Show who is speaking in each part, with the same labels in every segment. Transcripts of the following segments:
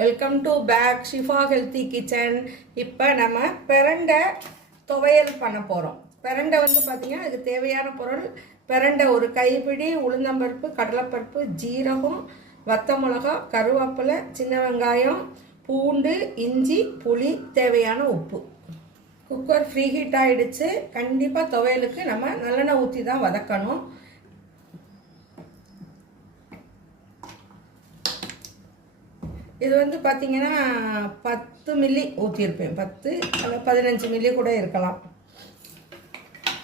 Speaker 1: Welcome to back Shifa healthy kitchen இப்போ நம்ம பிரண்டை துவையல் பண்ண போகிறோம் பிரண்டை வந்து பார்த்திங்கன்னா இதுக்கு தேவையான பொருள் பிரண்டை ஒரு கைப்பிடி உளுந்தம்பருப்பு கடலைப்பருப்பு ஜீரகம் வத்த மிளகா கருவேப்பிலை சின்ன வெங்காயம் பூண்டு இஞ்சி புளி தேவையான உப்பு. குக்கர் ஃப்ரீ ஹீட் ஆகிடுச்சு கண்டிப்பாக துவையலுக்கு நம்ம நல்லெண்ணெய் ஊற்றி தான் வதக்கணும். இது வந்து பார்த்தீங்கன்னா பத்து மில்லி ஊற்றிருப்பேன் பத்து அல்ல பதினஞ்சு மில்லி கூட இருக்கலாம்.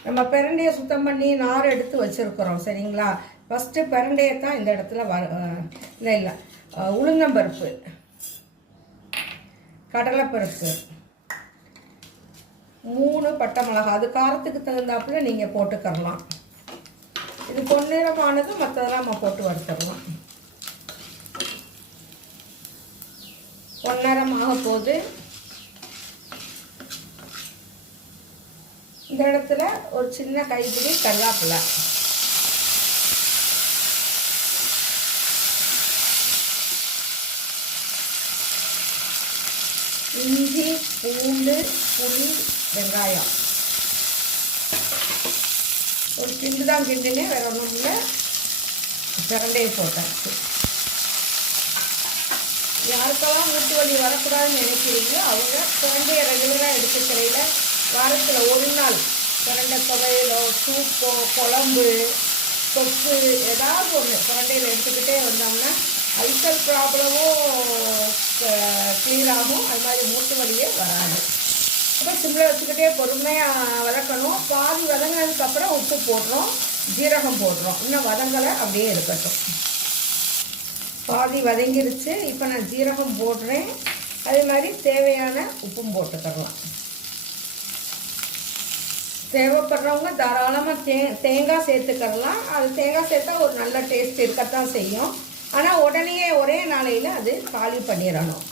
Speaker 1: நம்ம பிரண்டையை சுத்தம் பண்ணி நார் எடுத்து வச்சுருக்குறோம். சரிங்களா? ஃபஸ்ட்டு பிரண்டையை தான் இந்த இடத்துல வ இல்லை இல்லை. உளுந்தம்பருப்பு கடலைப்பருப்பு மூணு பட்டை மிளகா. அது காரத்துக்கு தகுந்தாப்புல நீங்கள் போட்டுக்கரலாம் இது பொன்னிறமானது மற்றதெல்லாம் நம்ம போட்டு வறுத்துடலாம். பொன்னரம் ஆக போகுது. இந்த இடத்துல ஒரு சின்ன கைப்பிடி கருவேப்பிலை. இஞ்சி பூண்டு புளி வெங்காயம். ஒரு கிண்டு தான் கிண்டுன்னு வேற ஒன்றும் இல்லை. பிரண்டையை போட்டேன். யாருக்கெல்லாம் மூட்டு வலி வரக்கூடாதுன்னு நினைக்கிறீங்களோ அவங்க குழந்தைய ரெகுலராக எடுத்துக்கிறையில் வாரத்தில் ஒரு நாள் குழந்தை துவையலோ சூப்போ குழம்பு தொக்கு ஏதாவது ஒன்று குழந்தையில எடுத்துக்கிட்டே வந்தோம்னா அல்சர் ப்ராப்ளமும் க்ளியர் ஆகும். அது மாதிரி மூட்டு வலியே வராது. அப்புறம் சிம்மில் வச்சுக்கிட்டே பொறுமையாக வதக்கணும். பாதி வதங்கினதுக்கப்புறம் உப்பு போடுறோம் ஜீரகம் போடுறோம். இன்னும் வதங்கலை அப்படியே இருக்கட்டும். பாதி வதங்கிருச்சு. இப்போ நான் ஜீரகம் போடுறேன். அதே மாதிரி தேவையான உப்பும் போட்டுக்கலாம் தேவைப்படுறவங்க தாராளமாக தே தேங்காய் சேர்த்துக்கலாம் அது தேங்காய் சேர்த்தா ஒரு நல்ல டேஸ்ட் இருக்கத்தான் செய்யும். ஆனால் உடனே ஒரே நாளையில் அது காலி பண்ணிடணும்.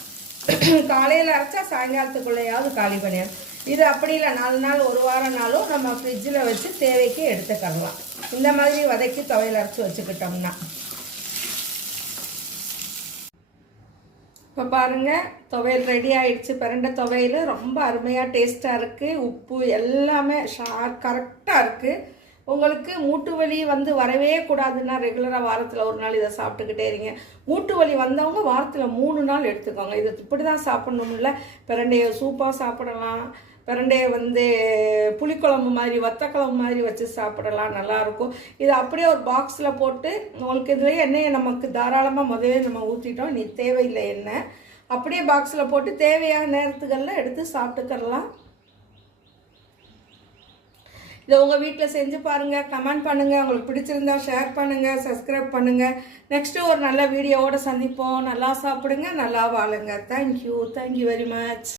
Speaker 1: காலையில் அரைச்சா சாயங்காலத்துக்குள்ளேயாவது காலி பண்ணிடணும். இது அப்படி இல்லை. நாலு நாள் ஒரு வாரம் நாளும் நம்ம ஃப்ரிட்ஜில் வச்சு தேவைக்கு எடுத்துக்கலாம் இந்த மாதிரி வதக்கி துவையல் அரைச்சி வச்சுக்கிட்டோம்னா. இப்போ பாருங்கள் துவையல் ரெடி ஆயிடுச்சு. பிரண்டை துவையல் ரொம்ப அருமையாக டேஸ்ட்டாக இருக்குது உப்பு எல்லாமே ஷார்ப் கரெக்டாக இருக்குது உங்களுக்கு மூட்டு வலி வந்து வரவே கூடாதுன்னா ரெகுலராக வாரத்தில் ஒரு நாள் இதை சாப்பிட்டுக்கிட்டே இருங்க. மூட்டு வலி வந்தவங்க வாரத்தில் மூணு நாள் எடுத்துக்கோங்க. இது இப்படி தான் சாப்பிட்ணும்ல. பிரண்டையை சூப்பாக சாப்பிடலாம். பிரண்டையை வந்து புளிக்குழம்பு மாதிரி வத்தக்குழம்பு மாதிரி வச்சு சாப்பிடலாம் நல்லாயிருக்கும். இது அப்படியே ஒரு பாக்ஸில் போட்டு உங்களுக்கு இதுலேயே எண்ணெயை நமக்கு தாராளமாக முதவே நம்ம ஊற்றிட்டோம் நீ தேவையில்லை எண்ணெய். அப்படியே பாக்ஸில் போட்டு தேவையான நேரத்துகளில் எடுத்து சாப்பிட்டுக்கரலாம் இதை உங்கள் வீட்டில் செஞ்சு பாருங்கள் கமெண்ட் பண்ணுங்கள் உங்களுக்கு பிடிச்சிருந்தா ஷேர் பண்ணுங்கள் சப்ஸ்கிரைப் பண்ணுங்கள் நெக்ஸ்ட்டு ஒரு நல்ல வீடியோவோடு சந்திப்போம். நல்லா சாப்பிடுங்க நல்லா வாழுங்க. Thank you thank you very much